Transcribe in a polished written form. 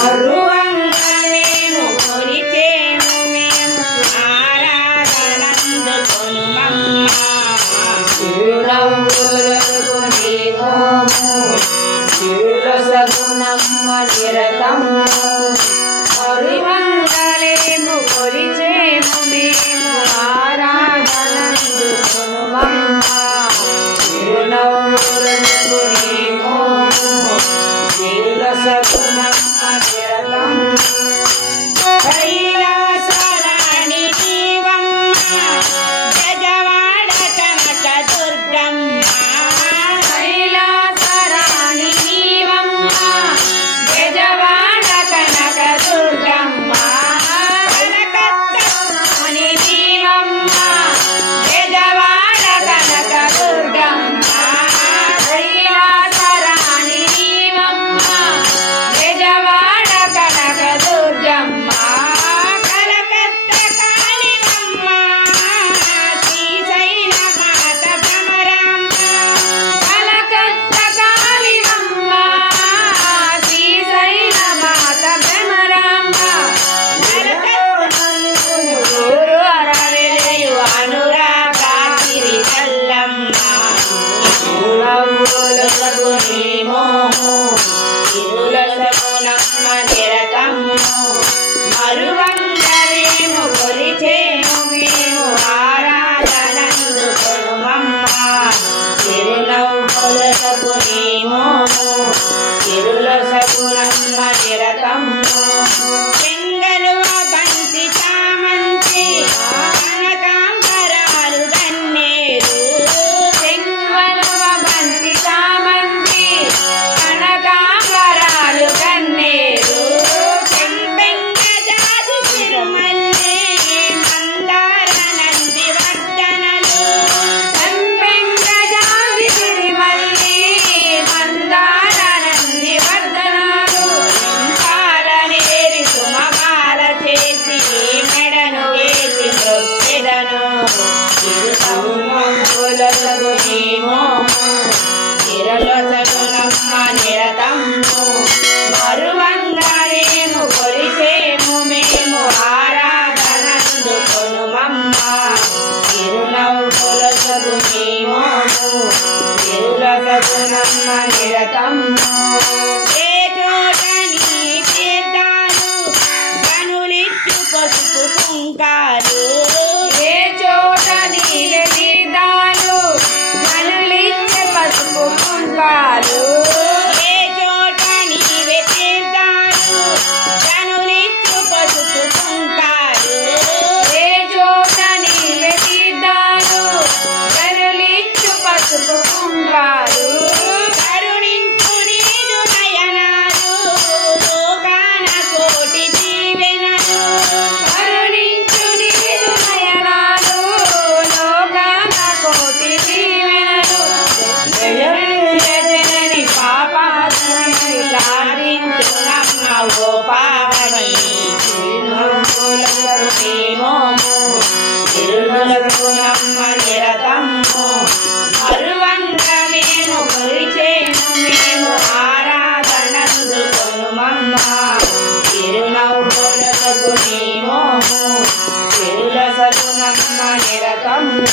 అరువంగలేము కొలిచేము మేము ఆరాధనందుకొనుమమ్మ చిరునవ్వులకు నీ మోము చిరులొసగునమ్మ నిరతము అరువంగలేము కొలిచేము మేము ఆరాధనందుకొనుమమ్మ చిరునవ్వులకు నీ మోము చిరులొసగునమ్మ నిరతము కైలాసరాణి నీవమ్మ గజవాడ కనక దుర్గమ్మ కైలాసరాణి నీవమ్మ గజవాడ కనక దుర్గమ్మ కనకరాణి నీవమ్మ గజవాడ కనక దుర్గమ్మ కైలాసరాణి నీవమ్మ గజవాడ కనక దుర్గమ్మ కలకత్త కాళివమ్మ శ్రీశైల మాత భ్రమరాంబ కలకత్త కాళివమ్మ శ్రీశైల మాత భ్రమరాంబ ఊరు అరవెలయు అనురాగ సిరి కల్లమ్మ నవ్వులకు నీ మోము తిరులసగునమ్మ నిరతము మరువంగలేము కొలిచేము మేము ఆరాధనందుకొనుమమ్మ చిరునవ్వులకు నీ మోము తిరులసగునమ్మ నిరతము చెంగలువ బంతి చామంతి కనకాంబరాలు గన్నేరు చెంగలువ బంతి చామంతి కనకాంబరాలు గన్నేరు చెంపెంగ జాజి తిరుమల్లి మందార నంది వర్ధనలు చెంపెంగ జాజి తిరుమల్లి మందార నంది వర్ధనలు పాలనేరి సుమమాల చేసి మెడను వేసి మ్రొక్కెదను తిరుసౌనవ్వులకు నీ మోము తిరులొసగునమ్మ నిరతము మరువంగలేము కొలిచేము మేము ఆరాధనందుకొనుమమ్మ తిరునవ్వులొసగు నీ మోము తిరులొసగునమ్మ నిరతము ఏ చోట నీ తీర్థాలు కనులిచ్చు పసుపు కుంకాలు ఏ చోట నీవే తీర్థాలు కనులిచ్చే పసుపు కుంకాలు ఏ చోట నీవే తీర్థాలు కనులిచ్చు పసుపు కుంకాలు ఏ చోట నీవే తీర్థాలు కనులిచ్చు పసుపు కుంకాలు కరుణించు నీదు నయనాలు లోకాన కోటి దీవెనలు కరుణించు నీదు నయనాలు లోకాన కోటి దీవెనలు జయజనని పాపాత్మని లాలించునమ్మ ఓ పావని చిరునవ్వులకు నీ మోము తిరునవ్వులకునమ్మ నిరతము మరువంగలేము కొలిచేము మేము ఆరాధనందుకొనుమమ్మ తిరునవ్వులకు నీ మోము తిరులసగునమ్మ నిరతము